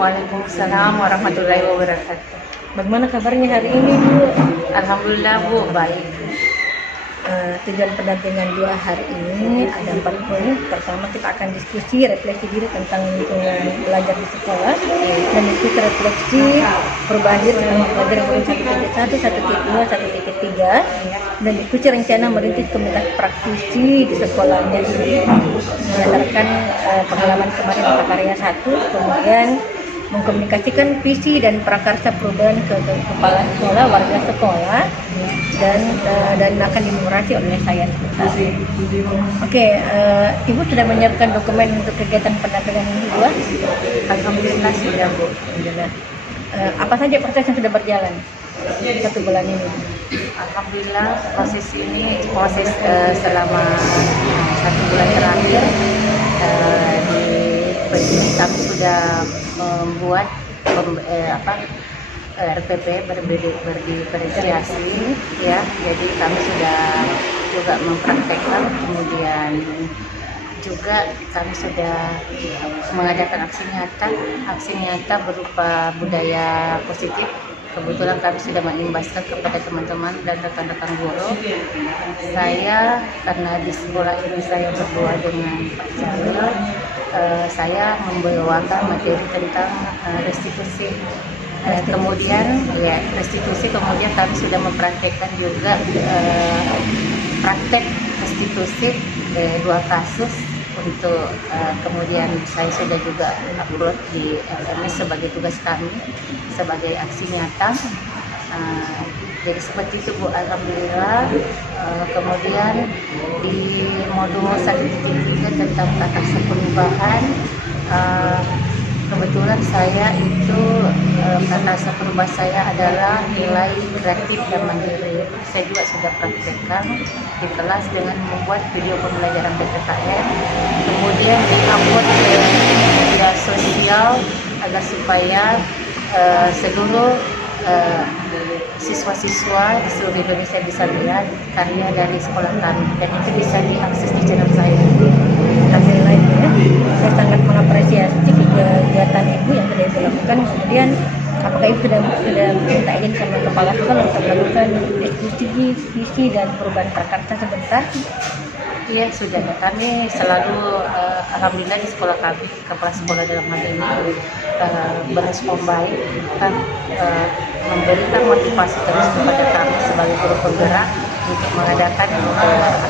Waalaikumsalam warahmatullahi wabarakatuh. Bagaimana kabarnya hari ini, Bu? Alhamdulillah Bu, baik. Tujuan pendampingan 2 hari ini ada 4 poin. Pertama, kita akan diskusi refleksi diri tentang lingkungan belajar di sekolah, dan diskusi refleksi perubahan diri tentang pelajaran murid 1.1, 1.2, 1.3, dan diskusi rencana merintis komunitas praktisi di sekolahnya berdasarkan pengalaman kemarin di karya 1, kemudian mengkomunikasikan visi dan prakarsa perubahan ke kepala sekolah, warga sekolah, dan akan dimurasi oleh saya. Oke, Ibu sudah menyiapkan dokumen untuk kegiatan pendampingan ini, Bu? Alhamdulillah sudah Bu. Apa saja proses yang sudah berjalan 1 bulan ini? Alhamdulillah proses selama 1 bulan terakhir kami sudah membuat RPP berdiferensiasi, ya. Jadi kami sudah juga mempraktekkan, kemudian juga kami sudah mengadakan aksi nyata berupa budaya positif. Kebetulan kami sudah mengimbaskan kepada teman-teman dan rekan-rekan guru. Saya, karena di sekolah ini saya berdua dengan Pak Jalil, saya membawakan materi tentang restitusi. Kemudian kami sudah mempraktekkan juga praktek restitusi 2 kasus untuk kemudian saya sudah juga upload di LMS sebagai tugas kami sebagai aksi nyata. Jadi seperti itu Bu, alhamdulillah. Kemudian di modul 1.3 tentang prakarsa perubahan, kebetulan saya itu prakarsa perubahan saya adalah nilai kreatif dan mandiri. Saya juga sudah praktekkan di kelas dengan membuat video pembelajaran PPKN, kemudian di-upload ke media sosial agar supaya seluruh siswa-siswa di seluruh Indonesia bisa lihat karya dari sekolah kami, dan itu bisa diakses di channel saya. Alhamdulillah, ya. Saya sangat mengapresiasi kegiatan Ibu yang sudah Ibu lakukan. Kemudian, apakah Ibu sudah minta izin sama kepala sekolah untuk melakukan diskusi visi dan perubahan prakarsa sebentar? Iya, sudah. Kami selalu alhamdulillah di sekolah kami, kepala sekolah dalam hal ini berespon baik, kan memberikan motivasi terus kepada kami sebagai guru penggerak untuk mengadakan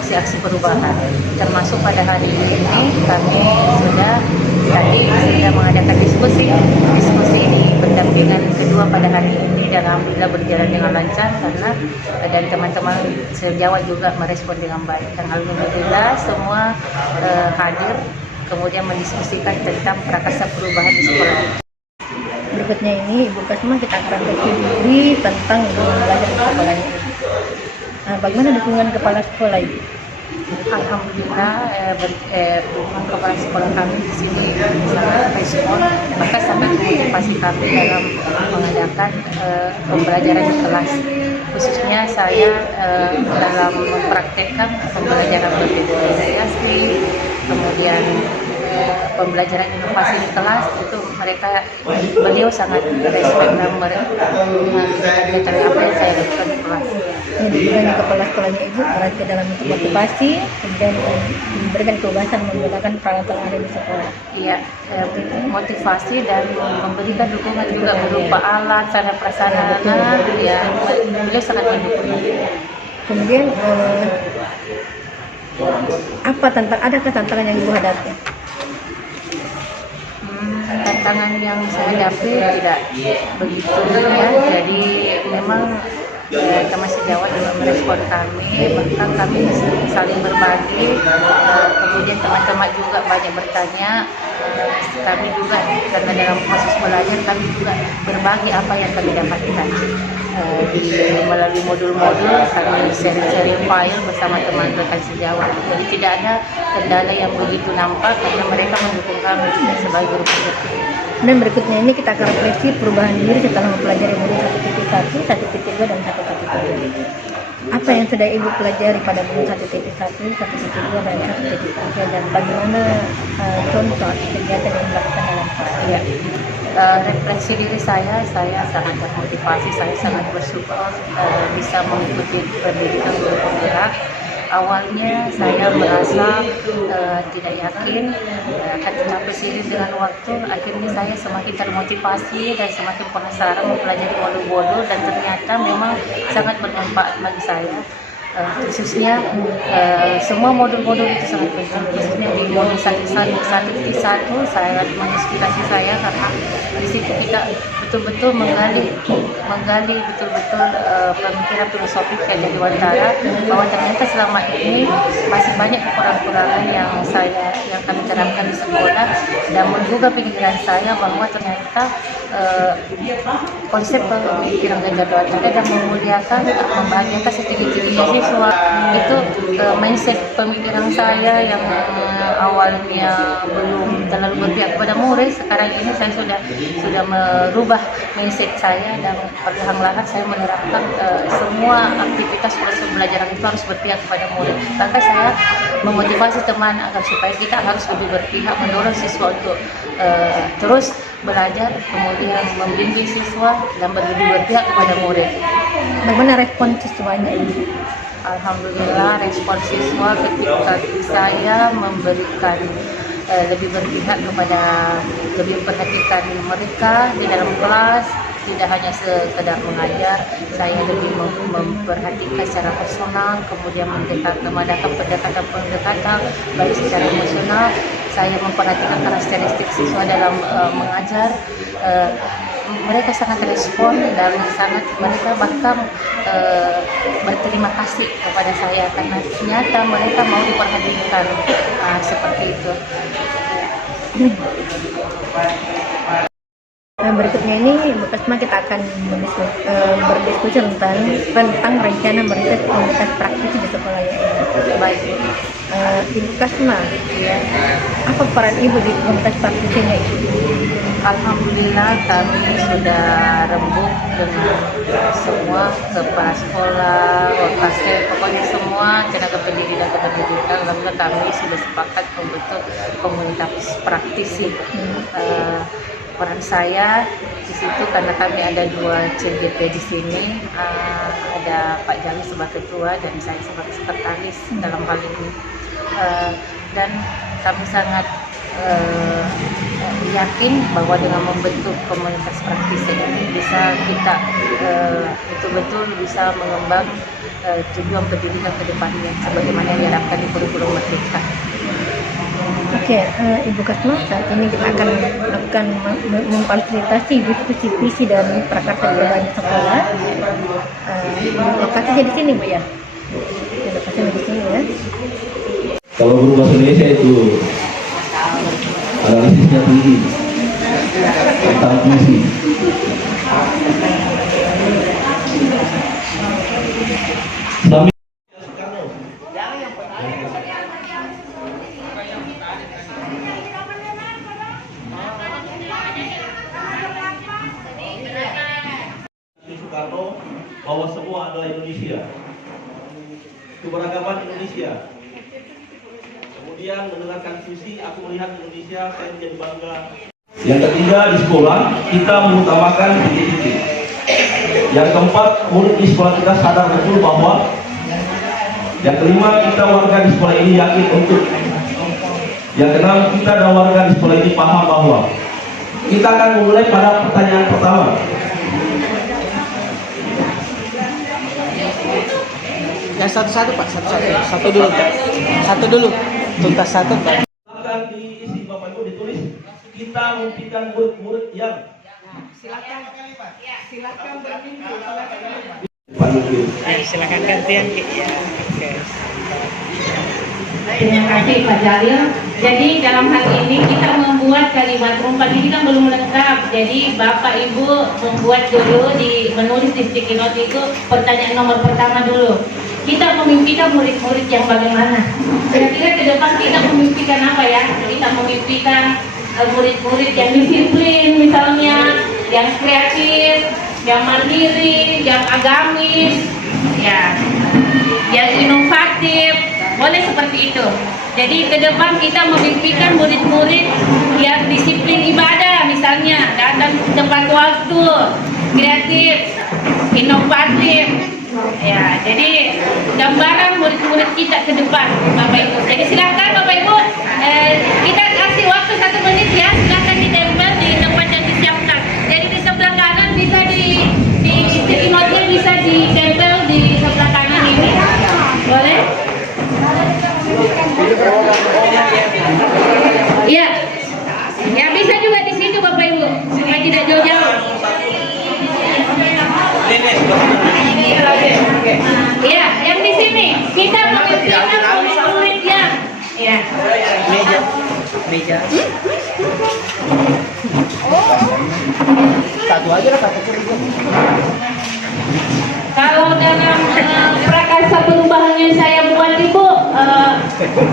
aksi-aksi perubahan. Termasuk pada hari ini kami sudah mengadakan diskusi ini pendampingan kedua pada hari ini, dan alhamdulillah berjalan dengan lancar karena dan teman-teman sejawat juga merespon dengan baik, dan alhamdulillah semua hadir kemudian mendiskusikan tentang prakarsa perubahan di sekolah. Berikutnya ini Ibu Kasma, kita akan refleksi diri tentang belajar di sekolahnya. Bagaimana dukungan kepala sekolah Ibu? Alhamdulillah dukungan kepala sekolah kami di sini sangat respon, bahkan sangat motivasi kami dalam mengadakan pembelajaran di kelas. Khususnya saya dalam mempraktekkan pembelajaran berdiferensiasi, kemudian pembelajaran inovasi di kelas, itu beliau sangat respect dan kegiatan apa yang saya lakukan di kelas. Dukungan kepala sekolahnya Ibu berarti dalam bentuk motivasi, kemudian memberikan kebebasan menggunakan peralatan yang ada di sekolah. Iya, motivasi dan memberikan dukungan juga berupa alat, sarana prasarana. Ya, beliau sangat mendukung. Kemudian adakah tantangan yang Ibu hadapi? Tantangan yang saya hadapi tidak begitu, ya. Jadi memang teman sejawat juga merespon kami, bahkan kami saling berbagi, kemudian teman-teman juga banyak bertanya. Kami juga karena dalam proses belajar kami juga berbagi apa yang kami dapatkan melalui modul-modul. Kami sharing file bersama teman rekan sejawat. Jadi tidak ada kendala yang begitu nampak karena mereka mendukung kami sebagai guru penggerak. Dan berikutnya ini kita akan refleksi perubahan diri setelah mempelajari modul 1.1, 1.2, dan 1.3. Apa yang sudah Ibu pelajari pada modul 1.1, 1.2, dan 1.3, dan bagaimana contoh kegiatan yang dilakukan dalam kelas? refleksi diri saya sangat termotivasi, saya sangat bersyukur bisa mengikuti pendidikan guru penggerak. Awalnya saya merasa tidak yakin akan tetapi seiring dengan waktu akhirnya saya semakin termotivasi dan semakin penasaran mempelajari modul-modul dan ternyata memang sangat bermanfaat bagi saya. Khususnya semua modul-modul itu sangat penting, khususnya di modul 1.1 sangat menginspirasi saya karena di situ kita betul-betul menggali betul-betul pemikiran filosofis kayak Dewantara, bahwa ternyata selama ini masih banyak kekurangan-kekurangan yang kami terapkan di sekolah dan menggugah pikiran saya bahwa ternyata konsep pemikiran Dewantara dan memuliakan membahagiakan setinggi-tingginya siswa itu mindset pemikiran saya yang awalnya belum terlalu berpihak kepada murid, sekarang ini saya sudah merubah mindset saya dan perlahan-lahan saya menerapkan semua aktivitas proses pembelajaran itu harus berpihak kepada murid. Bahkan saya memotivasi teman agar supaya kita harus lebih berpihak, mendorong siswa untuk terus belajar, kemudian membimbing siswa dan lebih berpihak kepada murid. Bagaimana respon siswanya ini? Alhamdulillah respon siswa ketika saya memberikan lebih berpihak kepada, lebih memperhatikan mereka di dalam kelas, tidak hanya sekedar mengajar, saya lebih memperhatikan secara personal, kemudian mengadakan pendekatan baik secara emosional, saya memperhatikan karakteristik siswa dalam mengajar. Mereka sangat respon dan mereka bahkan berterima kasih kepada saya karena ternyata mereka mau diperhatikan, seperti itu. Berikutnya ini Bu Kasma kita akan berdiskusi tentang rencana merintis komunitas praktisi di sekolah ya. Baik, Ibu Kasma, ya, apa peran Ibu di komunitas praktisinya itu? Alhamdulillah kami sudah rembuk dengan semua kepala sekolah, wakasek, pokoknya semua tenaga pendidik dan kependidikan. Alhamdulillah kami sudah sepakat membentuk komunitas praktisi. Peran saya di situ karena kami ada 2 CGP di sini, ada Pak Jali sebagai ketua dan saya sebagai sekretaris dalam hal ini, dan kami sangat yakin bahwa dengan membentuk komunitas praktisi ini bisa kita betul-betul bisa mengembang tujuan pendidikan ke depannya sebagaimana yang diharapkan di kurikulum Merdeka. Oke, Ibu Kasma, saat ini kita akan melakukan memfasilitasi diskusi visi dan prakarsa perubahan sekolah. Lokasinya di sini, Bu ya. Lokasinya di sini ya. Kalau guru bahasa Indonesia itu analisisnya tinggi tentang puisi. Soekarno bahwa semua adalah Indonesia, keberagaman Indonesia. Kemudian mendengarkan puisi, aku melihat Indonesia, saya menjadi bangga. Yang ketiga, di sekolah kita mengutamakan titik-titik. Yang keempat, murid di sekolah kita sadar betul bahwa. Yang kelima, kita warga di sekolah ini yakin untuk. Yang keenam, kita dan warga di sekolah ini paham bahwa. Kita akan memulai pada pertanyaan pertama. Yang satu-satu Pak, satu dulu, tuntas satu Pak. Akan diisi Bapak Ibu ditulis, kita memimpikan murid-murid yang Silakan bermimpi, silakan gantian ya. Oke. Terima kasih Pak Jalil. Jadi dalam hal ini kita membuat kalimat rumpat ini kan belum lengkap. Jadi Bapak Ibu membuat dulu menulis di sticky note itu pertanyaan nomor pertama dulu. Kita memimpikan murid-murid yang bagaimana? Kira-kira ke depan kita memimpikan apa ya? Kita memimpikan murid-murid yang disiplin misalnya, yang kreatif, yang mandiri, yang agamis, ya, yang inovatif. Boleh seperti itu. Jadi ke depan kita memimpikan murid-murid yang disiplin ibadah misalnya. misalnya datang tepat waktu, kreatif, inovatif. Ya, jadi gambaran murid-murid kita ke depan, Bapak Ibu. Jadi silakan Bapak Ibu, kita kasih waktu 1 menit ya, silakan ditempel di tempat yang disiapkan. Jadi di sebelah kanan bisa di sticky note-nya bisa ditempel di sebelah kanan ini. Boleh? Iya. Ya bisa juga di situ Bapak Ibu, supaya tidak jauh-jauh. Ya, yang di sini kita memimpikan murid yang ya. Meja. Satu aja lah, satu aja. Kalau dalam prakarsa perubahan yang saya buat Ibu,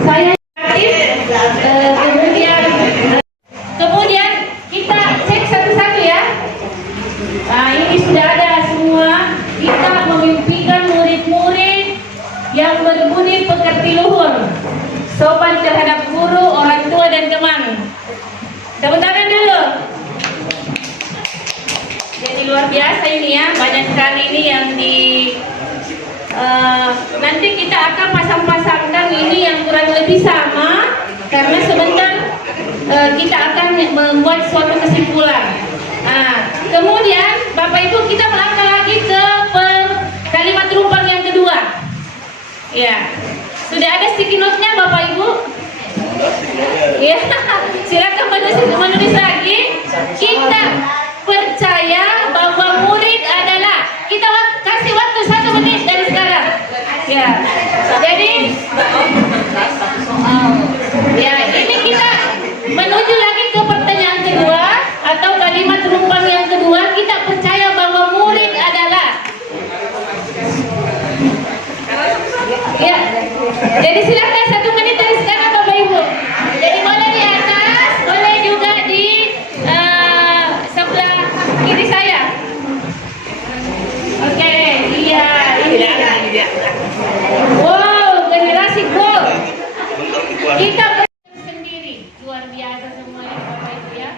saya kemudian kita cek satu-satu ya. Nah, ini sudah ada semua. Kita memimpikan murid-murid yang berbudi pekerti luhur, sopan terhadap guru, orang tua dan teman. Tepuk tangan dulu. Jadi luar biasa ini ya, banyak sekali ini yang nanti kita akan pasang-pasangkan ini yang kurang lebih sama, karena sebentar kita akan membuat suatu kesimpulan. Nah, kemudian Bapak Ibu kita melangkah lagi ke kalimat rumpang yang kedua. Ya, sudah ada sticky note-nya Bapak Ibu? Ya, silakan menulis lagi. Kita percaya bahwa murid adalah, kita kasih waktu 1 menit dari sekarang. Ya, jadi ya ini kita menuju lagi ke pertanyaan kedua atau kalimat rumpang yang kedua. Kita percaya bahwa murid adalah, ya, jadi silakan 1 menit dari sekarang Bapak Ibu. Jadi boleh di atas, boleh juga di sebelah kiri saya. Oke, iya. Wow, generasi bro. Kita sendiri luar biasa semuanya Bapak Ibu ya.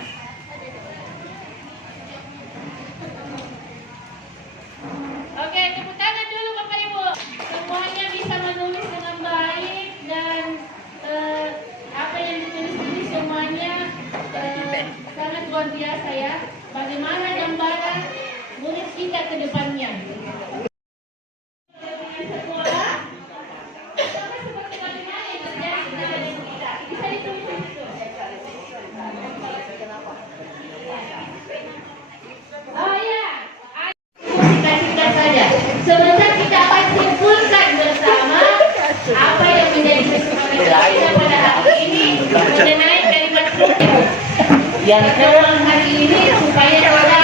Oke, tepuk tangan dulu Bapak Ibu. Semuanya bisa menulis dengan baik dan apa yang ditulis ini semuanya sangat luar biasa ya. Bagaimana gambaran murid kita ke depannya. Sekolah sama seperti bagaimana yang terjadi di negara kita. Bisa ditulis di situ. Oh ya, singkat-singkat saja. Sebentar kita akan simpulkan bersama apa yang menjadi kesempatan kita pada hari ini mengenai kalimat rumpang. Yang dalam hari ini supaya kita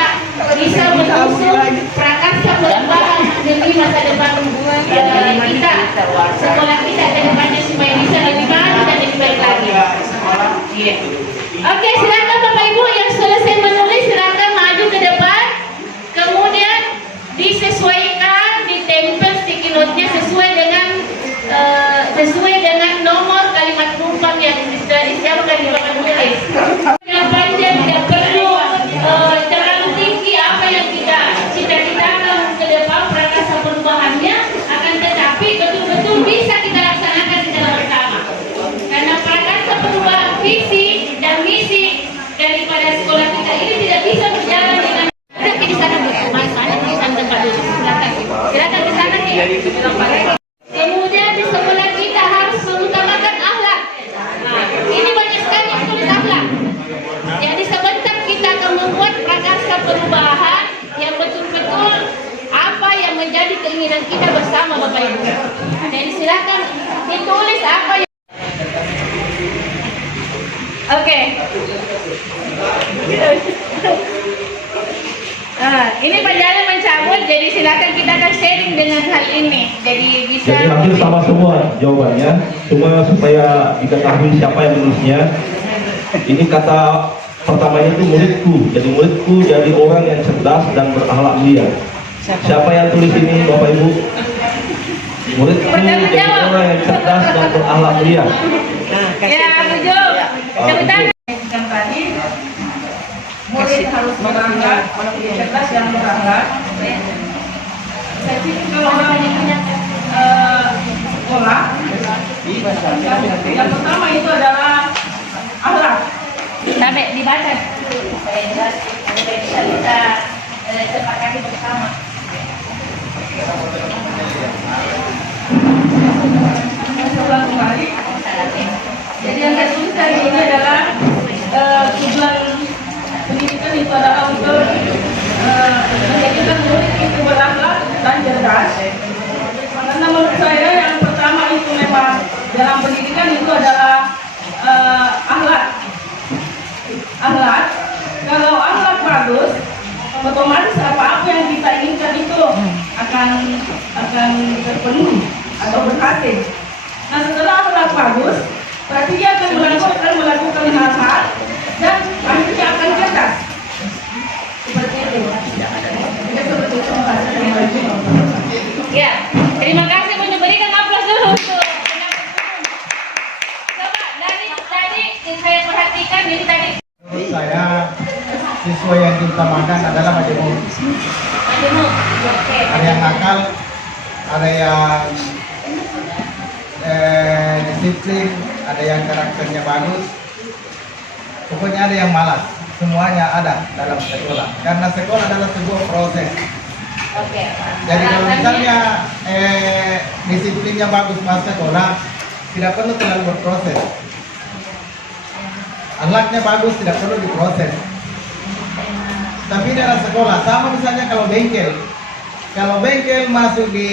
bisa mengusung prakarsa perubahan demi masa depan kita, sekolah kita ke depannya supaya bisa lebih baik dan lebih baik lagi. Yeah. Oke, silakan Bapak Ibu yang selesai menulis silakan maju ke depan. Kemudian disesuaikan, ditempel sticky note-nya sesuai dengan nomor kalimat rumpang yang disiapkan di papan tulis. Yang panjang tidak perlu terlalu tinggi apa yang kita cita-citakan ke depan prakarsa perubahannya, akan tetapi betul-betul bisa kita laksanakan secara bersama. Karena prakarsa perubahan visi dan misi daripada sekolah kita ini tidak bisa berjalan dengan di sana mana tulisan tempat dulu. Silakan ke sana nih. Kemudian di sekolah kita harus mengutamakan akhlak. Nah, ini banyak sekali yang tulis akhlak. Jadi sebentar kita akan membuat prakarsa perubahan yang betul-betul apa yang menjadi keinginan kita bersama Bapak Ibu. Jadi silakan ditulis apa yang. Oke. Nah, ini Pak Jaya mencabut, jadi silakan kita akan sharing dengan hal ini. Jadi bisa. Jadi hampir sama semua jawabannya, cuma supaya diketahui siapa yang menulisnya. Ini kata pertamanya itu muridku. Jadi muridku jadi orang yang cerdas dan berakhlak mulia. Siapa yang tulis ini Bapak Ibu? Muridku jadi orang yang cerdas dan berakhlak mulia. Ya, setuju. Tepuk tangan. murid harus berangkat, cerdas dan berangkat. Jadi kalau orang sekolah, yang pertama itu adalah akhlak. Sampai dibaca supaya jelas bisa kita sepakati bersama. Jadi yang saya tuliskan ini adalah tujuan pendidikan itu adalah untuk menjadikan murid itu berakhlak dan cerdas. Karena menurut saya yang pertama itu memang dalam pendidikan itu adalah akhlak. Akhlak, kalau akhlak bagus, otomatis apa-apa yang kita inginkan itu akan terpenuhi atau berhasil. Nah setelah akhlak bagus, berarti dia akan melakukan hal-hal dan akhirnya akan cerdas. Seperti itu. Ya, terima kasih memberikan aplaus dulu untuk coba dari tadi saya perhatikan ini tadi. Menurut saya siswa yang diutamakan adalah majemuk. Majemuk, oke. Ada yang nakal, ada yang disiplin, ada yang karakternya bagus. Pokoknya ada yang malas. Semuanya ada dalam sekolah. Karena sekolah adalah sebuah proses. Oke. Jadi kalau misalnya disiplinnya bagus masuk sekolah, tidak perlu terlalu berproses. Akhlaknya bagus, tidak perlu diproses. Tapi dalam sekolah, sama misalnya kalau bengkel masuk di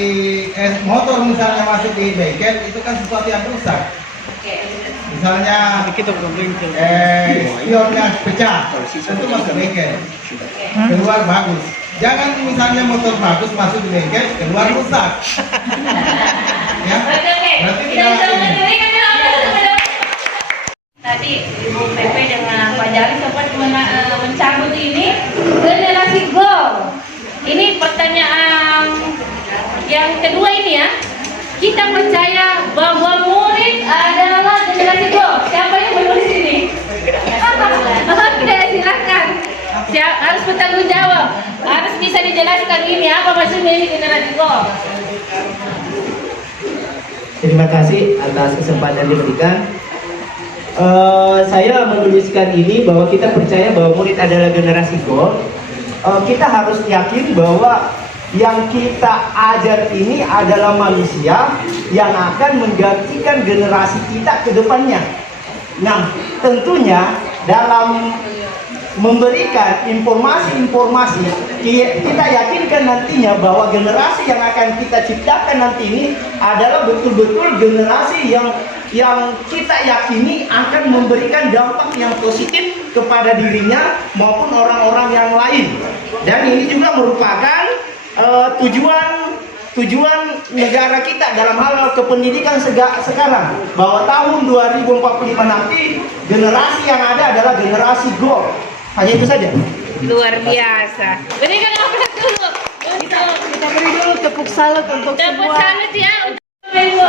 motor misalnya masuk di bengkel, itu kan sesuatu yang rusak. Misalnya spionnya pecah, itu masuk bengkel, keluar bagus. Jangan misalnya motor bagus masuk di bengkel, keluar rusak. Ya, berarti tidak. Tadi Ibu Pepe dengan Pak Jari sempat mencabut ini generasi goal. Ini pertanyaan yang kedua ini ya. Kita percaya bahwa murid adalah generasi goal. Siapa yang menulis ini? Oke, silakan. Harus bertanggung jawab. Harus bisa dijelaskan ini apa maksudnya ini generasi goal. Terima kasih atas kesempatan diberikan. Saya menuliskan ini bahwa kita percaya bahwa murid adalah generasi goal. Kita harus yakin bahwa yang kita ajar ini adalah manusia yang akan menggantikan generasi kita ke depannya. Nah, tentunya dalam memberikan informasi-informasi, kita yakinkan nantinya bahwa generasi yang akan kita ciptakan nanti ini adalah betul-betul generasi yang kita yakini akan memberikan dampak yang positif kepada dirinya maupun orang-orang yang lain. Dan ini juga merupakan tujuan negara kita dalam hal kependidikan sekarang, bahwa tahun 2045 nanti generasi yang ada adalah generasi goal. Hanya itu saja. Luar biasa. Berikan aplaus dulu. Kita beri dulu tepuk salut untuk Tepuk semua. salut ya untuk Ibu.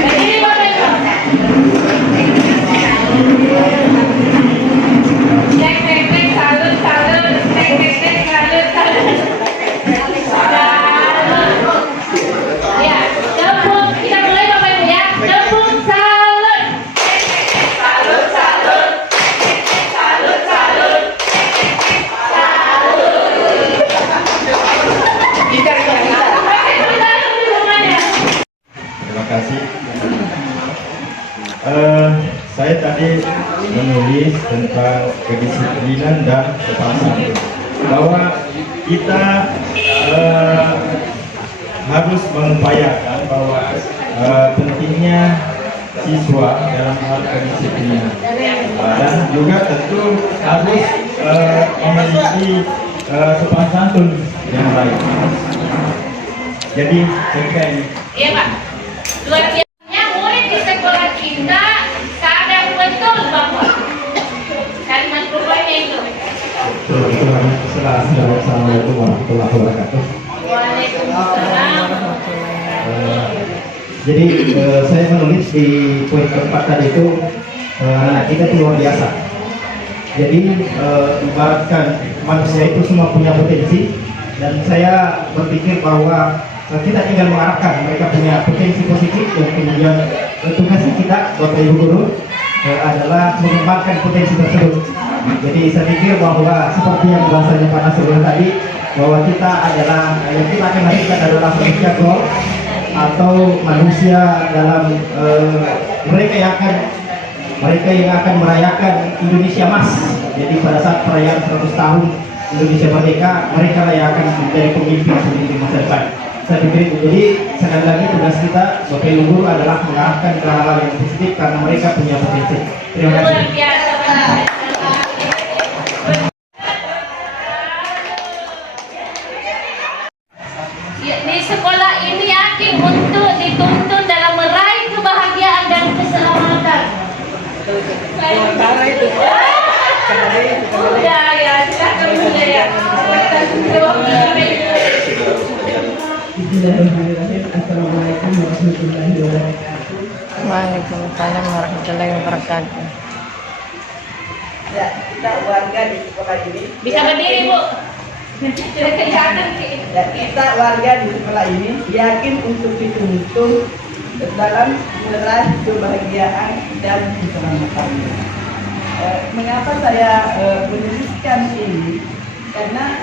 Ini Bapak Ibu. Cek cek cek salut salut. Cek cek cek salut salut. Ya, tepuk. Kita mulai Bapak Ibu ya. Tepuk salut. Salut salut. Salut salut. Terima kasih. Saya tadi menulis tentang kedisiplinan dan sopan santun, bahwa kita harus mengupayakan bahwa pentingnya siswa dalam hal kedisiplinan, dan juga tentu harus memiliki sopan santun yang baik. Jadi saya kira ini. Iya Pak, luar biasanya murid di sekolah kita sadar betul bahwa kalimat perubahannya itu. Assalamualaikum warahmatullahi wabarakatuh. Waalaikumsalam. Jadi saya menulis di poin keempat tadi itu anak kita itu luar biasa. Jadi ibaratkan manusia itu semua punya potensi, dan saya berpikir bahwa kita tinggal mengarahkan mereka punya potensi positif, dan kemudian tugas kita Bapak Ibu Guru adalah mengembangkan potensi tersebut. Jadi saya pikir bahwa seperti yang bahasanya Pak Nasrullah tadi, bahwa kita adalah yang kita akan lakukan adalah manusia gol atau manusia dalam mereka yang akan merayakan Indonesia Mas. Jadi pada saat perayaan 100 tahun Indonesia Merdeka, mereka lah yang akan menjadi pemimpin masa depan. Saya pikir itu. Jadi sekali lagi tugas kita Bapak Ibu Guru adalah mengarahkan ke hal yang positif karena mereka punya potensi. Terima kasih. Luar biasa. Ya, di sekolah ini yakin untuk dituntun dalam meraih kebahagiaan dan keselamatan. Udah ya, silakan Bunda ya. Assalamualaikum warahmatullahi wabarakatuh. Waalaikumsalam warahmatullahi wabarakatuh. Ya, kita warga di sekolah ini. Bisa berdiri, Bu. Tidak kelihatan. Ya, kita warga di sekolah ini yakin untuk dituntun dalam meraih kebahagiaan dan keselamatan. Mengapa saya menuliskan ini? Karena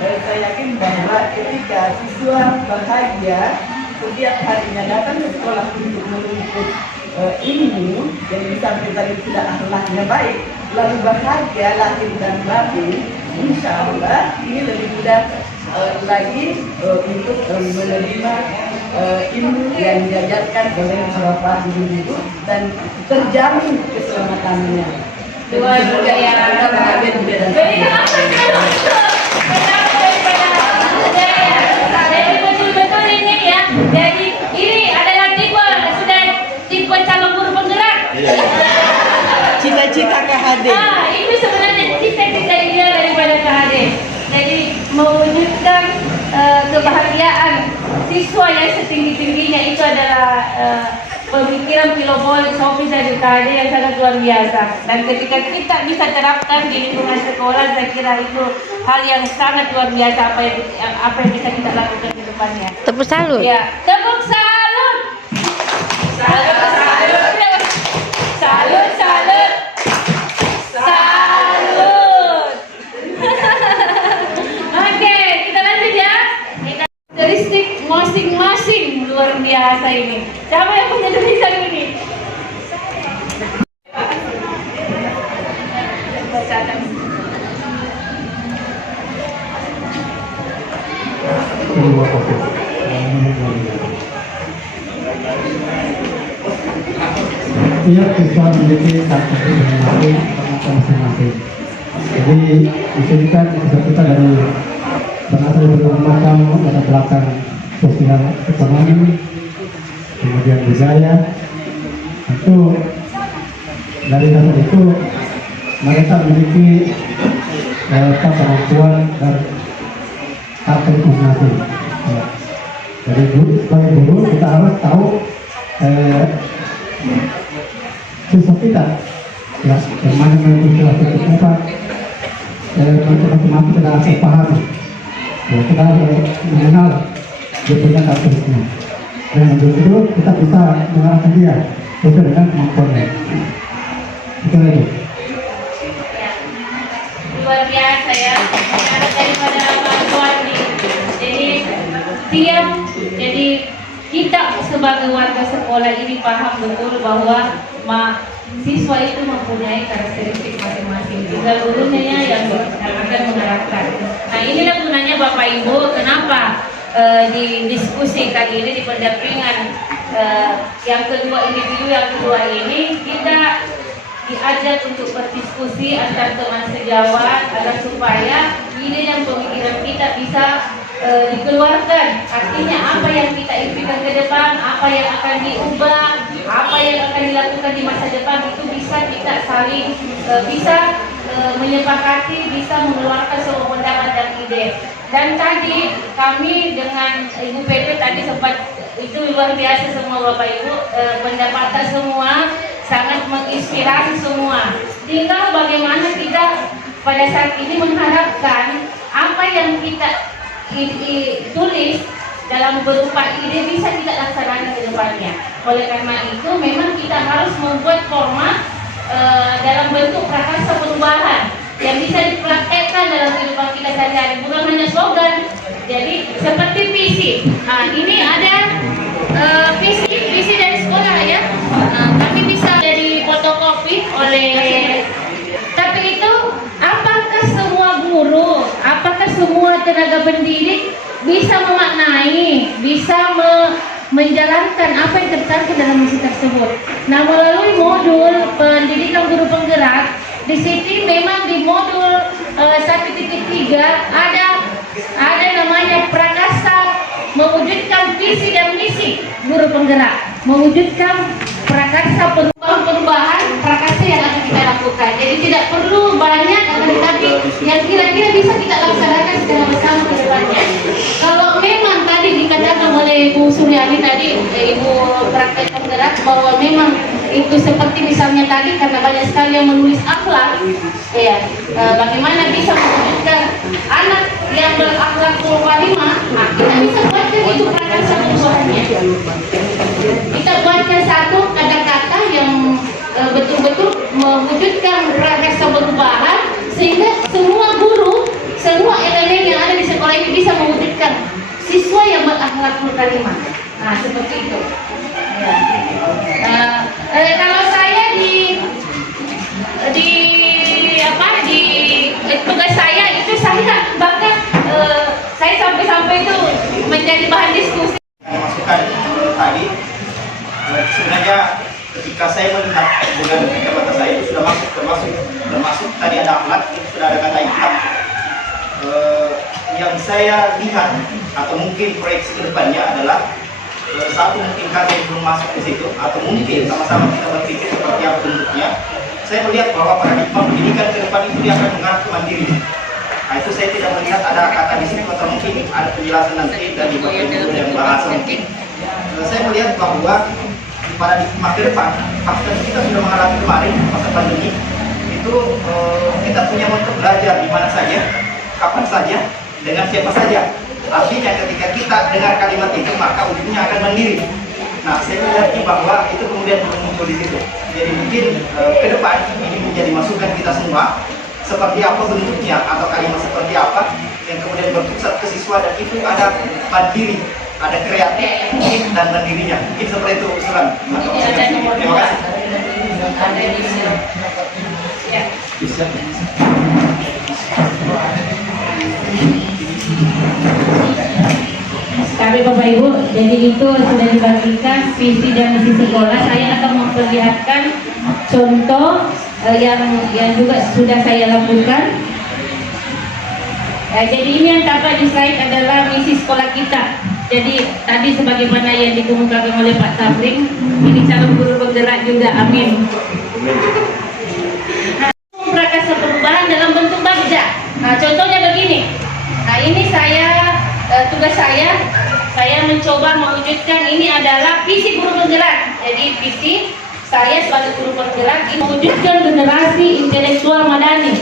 saya yakin bahwa ketika siswa bahagia setiap harinya datang ke sekolah untuk menuntut ilmu yang disampaikan tadi sudah akhlaknya baik, lalu bahagia lahir dan batin, insya Allah ini lebih mudah lagi untuk menerima ilmu yang diajarkan oleh Bapak Ibu dan terjamin keselamatannya. Luar biasa. Jadi betul-betul ini ya. Jadi ini adalah tipe calon guru penggerak. Cita-cita KHD. Itu sebenarnya cita-cita ideal daripada KHD. Jadi mewujudkan kebahagiaan siswa yang setinggi-tingginya itu adalah pemikiran filosofi dari KHD yang sangat luar biasa. Dan ketika kita bisa terapkan di lingkungan sekolah, saya kira itu hal yang sangat luar biasa apa yang bisa kita lakukan di depannya. Tepuk salut. Ya, tepuk salut. Salut, salut. Salut, salut. Salut. Oke, kita lanjut ya. Karakteristik masing-masing luar biasa ini. Siapa yang punya tulisan ini? Setiap siswa memiliki karakteristik masing-masing. Jadi di sini kan kita dari berasal dari macam latar belakang sosial ekonomi, kemudian budaya. Tentu dari dasar itu mereka memiliki kemampuan dan karakteristik masing-masing. Jadi sebagai guru kita harus tahu siswa kita ya, bagaimana menginspirasi kita masing-masing kita harus paham ya, kita harus mengenal dia punya karakteristiknya, dan untuk itu kita bisa mengarahkan dia sesuai dengan kemampuannya. Itu lagi Luar biasa ya, karena daripada Pak Suwardi. Jadi kita sebagai warga sekolah ini paham betul bahwa siswa itu mempunyai karakteristik masing-masing. Tinggal gurunya yang akan menerapkan. Nah, inilah gunanya Bapak Ibu, kenapa di diskusi kali ini di pendampingan yang kedua ini kita diajak untuk berdiskusi antar teman sejawat agar supaya ide dan pemikiran kita bisa dikeluarkan. Artinya apa yang kita impikan ke depan, apa yang akan diubah, apa yang akan dilakukan di masa depan itu bisa kita saling menyepakati, bisa mengeluarkan semua pendapat dan ide. Dan tadi kami dengan Ibu Pepe tadi sempat, itu luar biasa semua Bapak Ibu pendapatan semua. sangat menginspirasi semua. Tinggal bagaimana kita pada saat ini mengharapkan apa yang kita tulis dalam berupa ide bisa kita laksanakan ke depannya. Oleh karena itu memang kita harus membuat format dalam bentuk prakarsa perubahan yang bisa dipraktekkan dalam kehidupan kita sehari-hari, bukan hanya slogan. Jadi seperti visi. Nah, ini ada visi dari sekolah ya. Kami bisa jadi fotokopi oleh. Tapi itu apakah semua guru, apakah semua tenaga pendidik bisa memaknai, bisa menjalankan apa yang tercantum dalam misi tersebut? Nah, melalui modul pendidikan guru penggerak, di sini memang di modul 1.3 ada namanya prakarsa mewujudkan visi dan misi guru penggerak, mewujudkan prakarsa perubahan prakarsa yang akan kita lakukan. Jadi tidak perlu banyak, tetapi yang kira-kira bisa kita laksanakan secara bersama ke depannya. Kalau memang tadi dikatakan oleh Bu Suryani tadi, Ibu praktek penggerak, bahwa memang itu seperti misalnya tadi karena banyak sekali yang menulis akhlak, ya, bagaimana bisa mewujudkan anak yang berakhlak karimah. Nah, kita bisa buatkan itu prakarsa perubahannya. Kita buatkan satu kata-kata yang betul-betul mewujudkan prakarsa perubahan sehingga semua guru, semua elemen yang ada di sekolah ini bisa mewujudkan siswa yang berakhlak karimah. Nah, seperti itu. Ya. Kalau saya di tugas saya itu saya bahkan saya sampai itu menjadi bahan diskusi. Masukan tadi sebenarnya ketika saya melihat dengan kacamata saya itu sudah termasuk tadi ada akhlak, sudah ada kata Islam. Yang saya lihat atau mungkin proyeksi ke depannya adalah satu, mungkin kalian belum masuk ke situ, atau mungkin sama-sama kita berpikir seperti apa bentuknya. Saya melihat bahwa paradigma pendidikan ke depan itu dia akan mengarah ke mandiri. Nah, itu saya tidak melihat ada kata di sini, atau mungkin ada penjelasan nanti dari bagian guru dan bahasa mungkin. Saya melihat bahwa paradigma ke depan, pasca kita sudah mengalami kemarin masa pandemi, itu kita punya untuk belajar di mana saja, kapan saja, dengan siapa saja. Artinya ketika kita dengar kalimat itu, maka ujungnya akan mandiri. Nah, saya melihatnya bahwa itu kemudian muncul di situ. Jadi mungkin ke depan ini menjadi masukan kita semua, seperti apa bentuknya atau kalimat seperti apa yang kemudian berpusat ke siswa, dan itu ada mandiri, ada kreatif mungkin dan mandirinya. Mungkin seperti itu usulan. Terima kasih. Ya. Kami Bapak Ibu, jadi itu sudah dibagikan visi dan misi sekolah. Saya akan memperlihatkan contoh yang juga sudah saya lakukan. Jadi ini yang tampak di slide adalah misi sekolah kita. Jadi tadi sebagaimana yang dikemukakan oleh Pak Tamrin, ini calon guru penggerak juga, amin. Prakarsa perubahan dalam bentuk bagja. Nah, contohnya begini. Nah, ini tugas saya mencoba mewujudkan, ini adalah visi guru penggerak. Jadi visi saya sebagai guru penggerak ini mewujudkan generasi intelektual madani,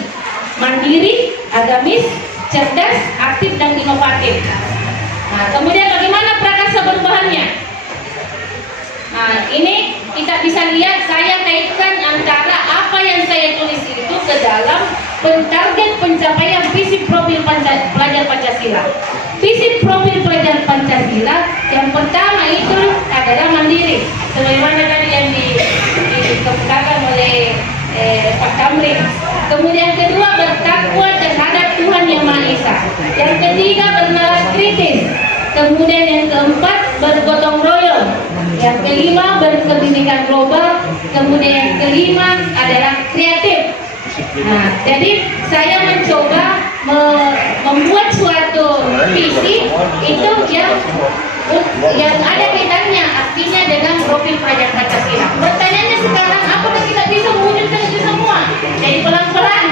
mandiri, agamis, cerdas, aktif dan inovatif. Nah, kemudian bagaimana prakarsa perubahannya? Nah, ini kita bisa lihat saya kaitkan antara apa yang saya tulis itu ke dalam target pencapaian visi profil pelajar Pancasila. Visi profil pelajar Pancasila yang pertama itu adalah mandiri, sebagaimana tadi yang dikemukakan oleh Pak Tamrin. Kemudian kedua, bertakwa terhadap Tuhan Yang Maha Esa. Yang ketiga, bernalar kritis. Kemudian yang keempat, bergotong royong. Yang kelima, berpendidikan global. Kemudian yang kelima adalah kreatif. Nah, jadi saya mencoba membuat suatu visi itu yang ada kaitannya artinya dengan profil pelajar Pancasila. Pertanyaannya sekarang, apakah kita bisa mewujudkan itu semua? Jadi pelan-pelan.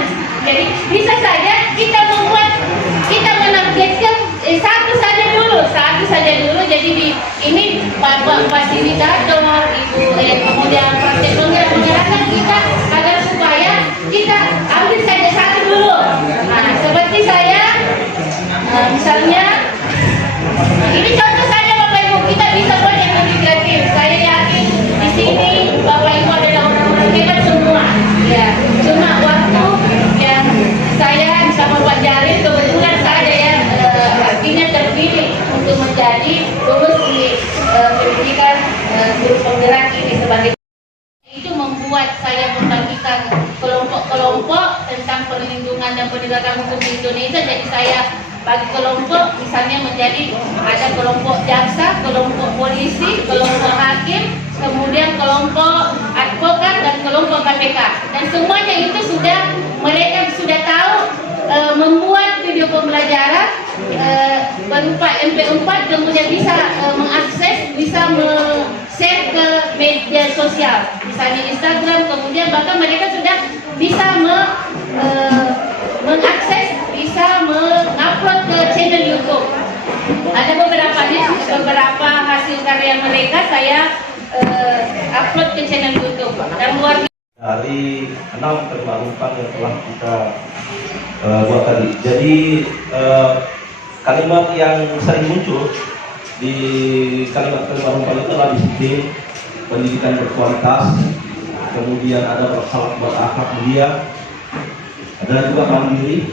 Jadi bisa saja kita menargetkan satu saja dulu. Jadi ini Pak fasilitator, Ibu kemudian praktek penggerak dan Penegakan Hukum di Indonesia. Jadi saya bagi kelompok, misalnya menjadi ada kelompok jaksa, kelompok polisi, kelompok hakim, kemudian kelompok advokat dan kelompok KPK. Dan semuanya itu mereka sudah tahu membuat video pembelajaran berupa MP4, kemudian bisa mengakses, bisa share ke media sosial, misalnya Instagram, kemudian bahkan mereka sudah bisa mengakses, bisa mengupload ke channel YouTube. Ada beberapa hasil karya mereka saya upload ke channel YouTube dan luar biasa. Dari 6 kalimat rumpang yang telah kita buat tadi. Jadi kalimat yang sering muncul di kalimat-kalimat rumpang itu adalah disiplin, pendidikan berkualitas, kemudian ada berakhlak mulia, ada juga mandiri.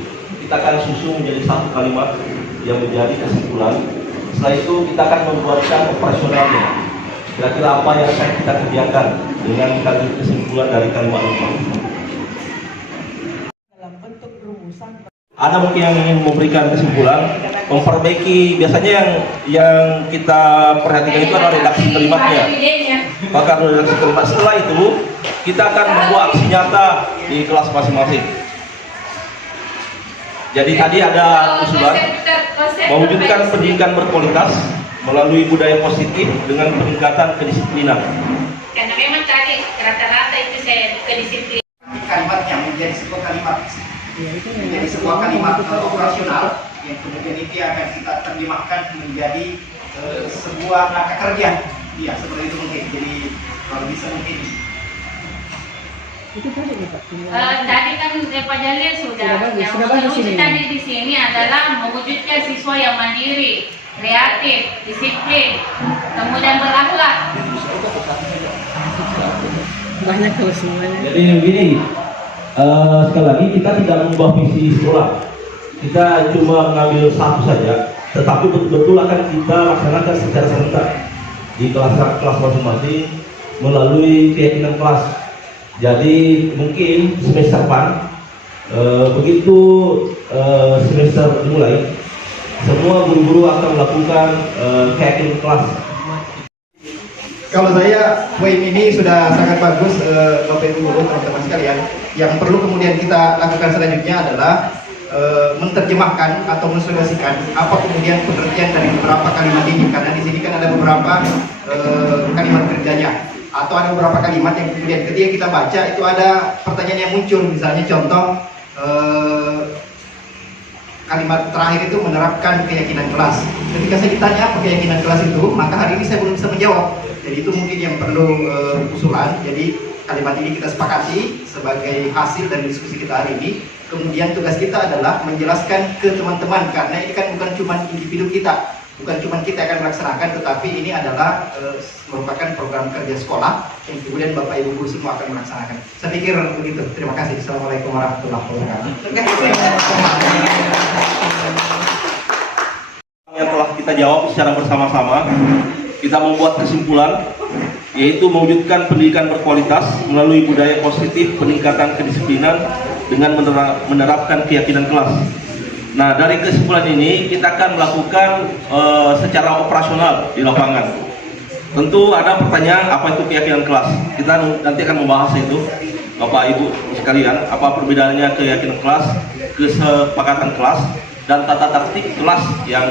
Kita akan susun menjadi satu kalimat yang menjadi kesimpulan. Setelah itu kita akan membuatkan operasionalnya. Kira-kira apa yang akan kita kerjakan dengan kesimpulan dari kalimat rumpang. Ada mungkin yang ingin memberikan kesimpulan, memperbaiki. Biasanya yang kita perhatikan itu adalah redaksi kalimatnya. Maka redaksi kalimat. Setelah itu kita akan membuat aksi nyata di kelas masing-masing. Jadi tadi ada usulan mewujudkan pendidikan berkualitas melalui budaya positif dengan peningkatan kedisiplinan. Karena memang tadi rata-rata itu saya kedisiplinan. Kalimatnya menjadi sebuah kalimat, menjadi sebuah kalimat operasional yang kemudian itu akan kita terjemahkan menjadi sebuah naskah kerja. Ya, seperti itu mungkin. Jadi kalau bisa mungkin. Tadi kan Pak Jalil sudah mewujud tadi di sini adalah mewujudkan siswa yang mandiri, kreatif, disiplin, kemudian berakhlak. Banyak kalau semuanya. Jadi begini, sekali lagi kita tidak mengubah visi sekolah. Kita cuma mengambil satu saja, tetapi betul-betul akan kita laksanakan secara serentak di kelas masing-masing melalui keyakinan kelas. Jadi mungkin semester depan begitu semester dimulai, semua guru-guru akan melakukan keyakinan kelas. Kalau saya, poin ini sudah sangat bagus, Bapak Ibu Guru, teman-teman sekalian. Yang perlu kemudian kita lakukan selanjutnya adalah menerjemahkan atau mensolusikan apa kemudian pengertian dari beberapa kalimat ini, karena di sini kan ada beberapa kalimat kerjanya atau ada beberapa kalimat yang kemudian ketika kita baca itu ada pertanyaan yang muncul, misalnya contoh kalimat terakhir itu menerapkan keyakinan kelas. Ketika saya ditanya apa keyakinan kelas itu, maka hari ini saya belum bisa menjawab. Jadi itu mungkin yang perlu usulan. Jadi kalimat ini kita sepakati sebagai hasil dari diskusi kita hari ini. Kemudian tugas kita adalah menjelaskan ke teman-teman, karena ini kan bukan cuma individu kita, bukan cuma kita akan melaksanakan, tetapi ini adalah merupakan program kerja sekolah yang kemudian Bapak Ibu Guru semua akan melaksanakan. Saya pikir begitu. Terima kasih. Assalamualaikum warahmatullahi wabarakatuh. Yang telah kita jawab secara bersama-sama, kita membuat kesimpulan, yaitu mewujudkan pendidikan berkualitas melalui budaya positif, peningkatan kedisiplinan dengan menerapkan keyakinan kelas. Nah, dari kesimpulan ini kita akan melakukan secara operasional di lapangan. Tentu ada pertanyaan, apa itu keyakinan kelas? Kita nanti akan membahas itu, Bapak Ibu sekalian, apa perbedaannya keyakinan kelas, kesepakatan kelas, dan tata tertib kelas yang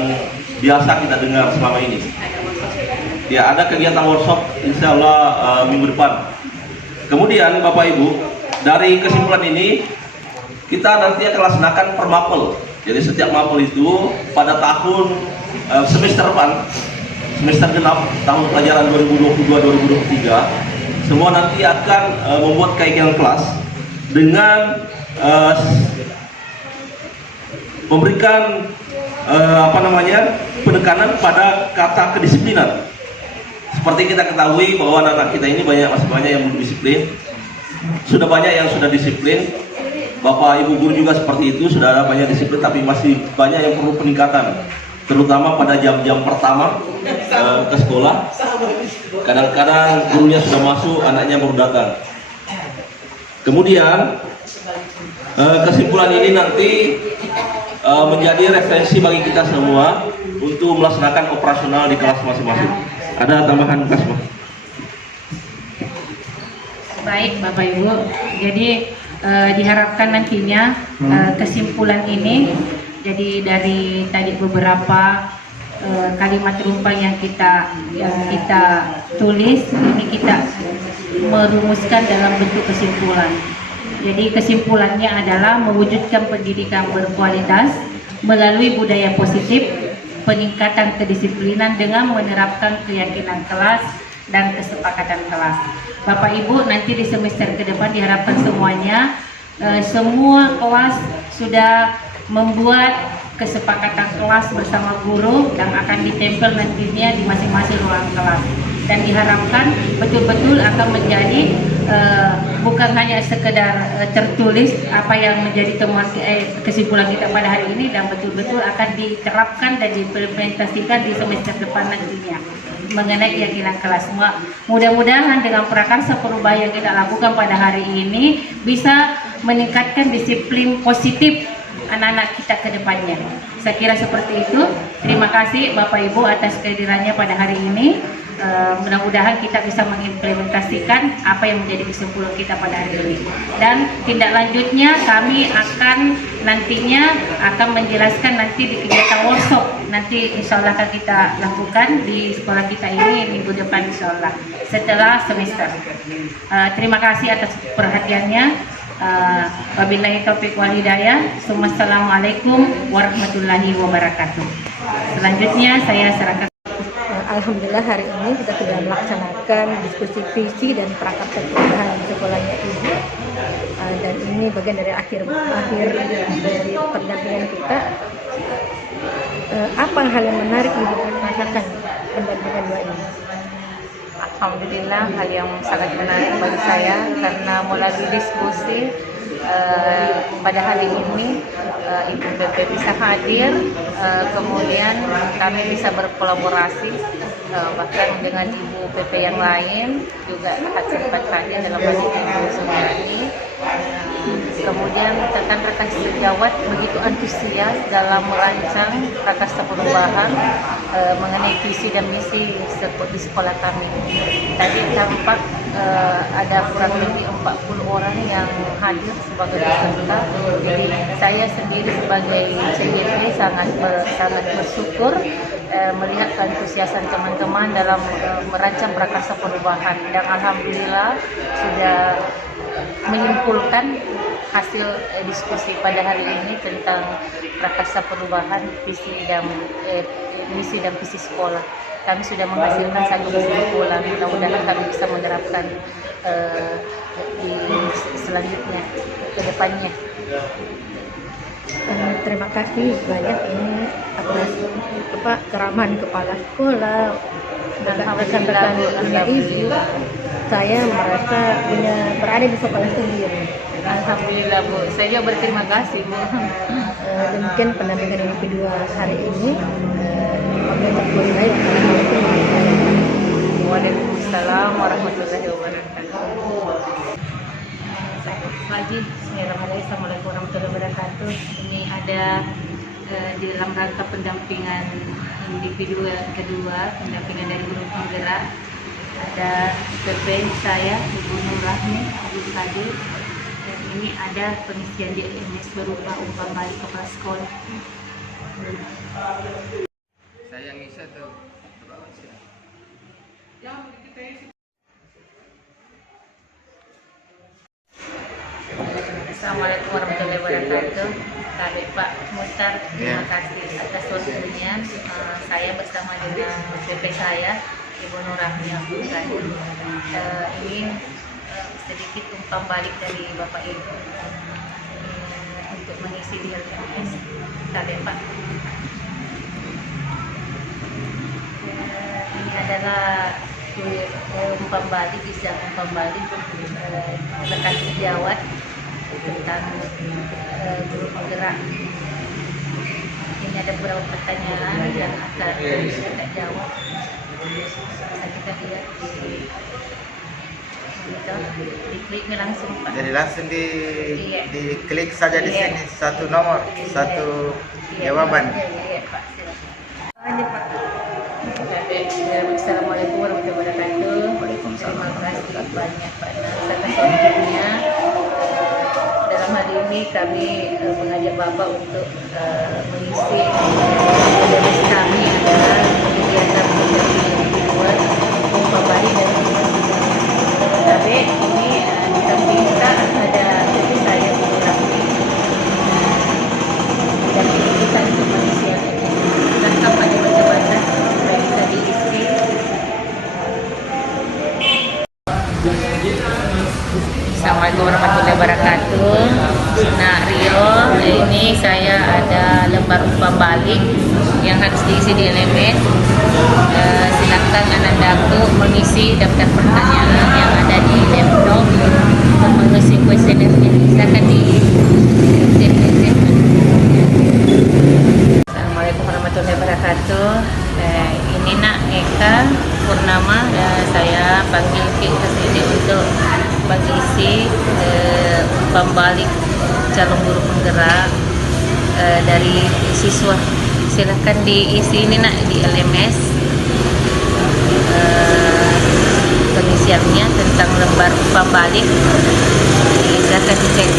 biasa kita dengar selama ini. Ya, ada kegiatan workshop insya Allah minggu depan. Kemudian Bapak Ibu, dari kesimpulan ini kita nanti akan laksanakan per mapel. Jadi setiap mapel itu pada tahun semester depan, semester genap tahun pelajaran 2022-2023, semua nanti akan membuat keyakinan kelas dengan memberikan penekanan pada kata kedisiplinan. Seperti kita ketahui bahwa anak-anak kita ini masih banyak yang belum disiplin, sudah banyak yang sudah disiplin. Bapak Ibu Guru juga seperti itu, sudah ada banyak disiplin, tapi masih banyak yang perlu peningkatan, terutama pada jam-jam pertama ke sekolah. Kadang-kadang gurunya sudah masuk, anaknya baru datang. Kemudian Kesimpulan ini nanti menjadi referensi bagi kita semua untuk melaksanakan operasional di kelas masing-masing. Ada tambahan Kasma? Baik Bapak Ibu, jadi diharapkan nantinya kesimpulan ini, jadi dari tadi beberapa kalimat rumpang yang kita tulis, ini kita merumuskan dalam bentuk kesimpulan. Jadi kesimpulannya adalah mewujudkan pendidikan berkualitas melalui budaya positif, peningkatan kedisiplinan dengan menerapkan keyakinan kelas dan kesepakatan kelas. Bapak Ibu, nanti di semester ke depan diharapkan semuanya semua kelas sudah membuat kesepakatan kelas bersama guru yang akan ditempel nantinya di masing-masing ruang kelas, dan diharapkan betul-betul akan menjadi bukan hanya sekedar tertulis apa yang menjadi temuan kesimpulan kita pada hari ini, dan betul-betul akan diterapkan dan diimplementasikan di semester depan nantinya mengenai keyakinan kelas. Mudah-mudahan dengan prakarsa perubahan yang kita lakukan pada hari ini bisa meningkatkan disiplin positif anak-anak kita ke depannya. Saya kira seperti itu. Terima kasih Bapak Ibu atas kehadirannya pada hari ini. Mudah-mudahan kita bisa mengimplementasikan apa yang menjadi kesimpulan kita pada hari ini. Dan tindak lanjutnya kami akan nantinya menjelaskan nanti di kegiatan workshop. Nanti insya Allah akan kita lakukan di sekolah kita ini minggu depan insya Allah setelah semester. Terima kasih atas perhatiannya. Wabillahi taufiq wal hidayah. Assalamualaikum warahmatullahi wabarakatuh. Selanjutnya saya serahkan. Alhamdulillah hari ini kita sudah melaksanakan diskusi visi dan prakarsa perubahan di sekolahnya Ibu, dan ini bagian dari akhir dari pendampingan kita. Apa hal yang menarik Ibu rasakan pendampingan dua ini? Alhamdulillah, hal yang sangat menarik bagi saya karena melalui diskusi pada hari ini Ibu PP bisa hadir, kemudian kami bisa berkolaborasi bahkan dengan Ibu PP yang lain juga sempat hadir dalam banyak Ibu Sumiati. Kemudian rekan-rekan sejawat begitu antusias dalam merancang prakarsa perubahan mengenai visi dan misi di sekolah kami. Tadi tampak ada kurang lebih 40 orang yang hadir sebagai peserta. Jadi saya sendiri sebagai CYP sangat bersyukur melihat keantusiasan teman-teman dalam merancang prakarsa perubahan, dan alhamdulillah sudah menyimpulkan hasil diskusi pada hari ini tentang prakarsa perubahan misi dan visi sekolah. Kami sudah menghasilkan satu kesimpulan, mudah-mudahan kami bisa menerapkan di selanjutnya ke depannya. Terima kasih banyak ini atas keramahan kepala sekolah dan rekan-rekan Ibu. Saya merasa berada di sekolah sendiri. Alhamdulillah Bu, saya berterima kasih Bu. Demikian pendampingan yang kedua hari ini. Waalaikumsalam warahmatullahi wabarakatuh. Pagi, Bismillahirrahmanirrahim. Assalamualaikum warahmatullahi wabarakatuh. Ini ada di dalam rangka pendampingan individu yang kedua, pendampingan dari guru penggerak. Ada PP saya, Ibu Nur Rahmi, Ibu Kadir. Dan ini ada pengisian di MS berupa umpan balik kepala sekolah. Saya ngisi tuh. Assalamualaikum warahmatullahi wabarakatuh. Pak Muhtar, terima kasih atas waktunya. Saya bersama dengan PP saya, Ibu Nur Rahmi Abu Kadir, ingin sedikit umpan balik dari Bapak Ibu untuk mengisi di LMS. Pak. Ini adalah umpan balik, isian umpan balik rekan sejawat tentang guru penggerak. Ini ada beberapa pertanyaan yang akan kita jawab. Bisa kita lihat di gitu. Diklik langsung Pak. Jadi langsung Iya. diklik saja di Iya. sini satu nomor, satu jawaban. Iya Pak. Assalamualaikum warahmatullahi wabarakatuh. Terima kasih banyak Pak Nas atas waktunya. Dalam hal ini kami mengajak Bapak untuk mengisi tugas kami adalah kegiatan yang dibuat Rumah Bayi dari Tapi ini di samping kita ada jadi saya Rafi dan kita untuk manusia lengkap pada baca-baca supaya bisa diisi. Assalamualaikum warahmatullahi wabarakatuh. Nah Rio, ini saya ada lembar umpan balik yang harus diisi di LMS. Silakan Anandaku mengisi daftar pertanyaan yang ada di laptop untuk mengisi kuesionernya. Silakan diisi. Assalamualaikum warahmatullahi wabarakatuh. Ini Nak Eka Purnama, saya panggil ke sini untuk mengisi umpan balik calon guru penggerak dari siswa. Silahkan diisi ini Nak di LMS pengisiannya tentang lembar umpan balik. Silahkan dicek.